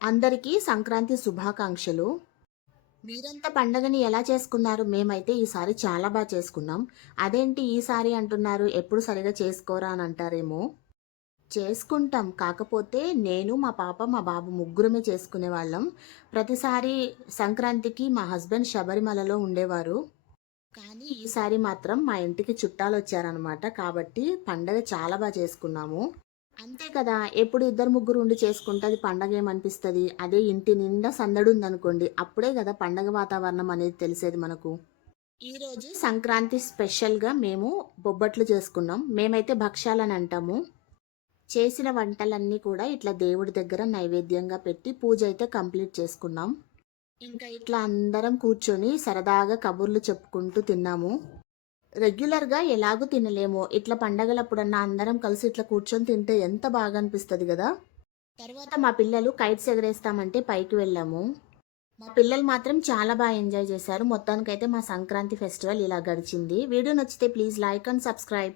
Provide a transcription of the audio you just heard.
అందరికీ సంక్రాంతి శుభాకాంక్షలు. మీరంతా పండగని ఎలా చేసుకున్నారు? మేమైతే ఈసారి చాలా చేసుకున్నాం. అదేంటి ఈసారి అంటున్నారు? ఎప్పుడు సరిగ్గా చేసుకోరా అని అంటారేమో. చేసుకుంటాం. కాకపోతే నేను, మా పాప, మా బాబు ముగ్గురమే చేసుకునేవాళ్ళం. ప్రతిసారి సంక్రాంతికి మా హస్బెండ్ శబరిమలలో ఉండేవారు. కానీ ఈసారి మాత్రం మా ఇంటికి చుట్టాలొచ్చారనమాట. కాబట్టి పండగ చాలా చేసుకున్నాము. అంతే కదా! ఎప్పుడు ఇద్దరు ముగ్గురు ఉండి చేసుకుంటే అది పండగేమనిపిస్తది. అదే ఇంటి నిండా సందడుందనుకోండి, అప్పుడే గదా పండగ వాతావరణం అనేది తెలిసేది మనకు. ఈరోజు సంక్రాంతి స్పెషల్‌గా మేము బొబ్బట్లు చేసుకున్నాం. మేమైతే భక్షాలని అంటాము. చేసిన వంటలన్నీ కూడా ఇట్లా దేవుడి దగ్గర నైవేద్యంగా పెట్టి పూజ అయితే కంప్లీట్ చేసుకున్నాం. ఇంకా ఇట్లా అందరం కూర్చొని సరదాగా కబుర్లు చెప్పుకుంటూ తిన్నాము. రెగ్యులర్‌గా ఎలాగూ తినలేము. ఇట్లా పండగలప్పుడన్నా అందరం కలిసి ఇట్లా కూర్చొని తింటే ఎంత బాగా అనిపిస్తది గదా! తర్వాత మా పిల్లలు కైట్స్ ఎగరేస్తామంటే పైకి వెళ్ళాము. మా పిల్లలు మాత్రం చాలా ఎంజాయ్ చేశారు. మొత్తానికైతే మా సంక్రాంతి ఫెస్టివల్ ఇలా గడిచింది. వీడియో నచ్చితే ప్లీజ్ లైక్ అండ్ సబ్స్క్రైబ్.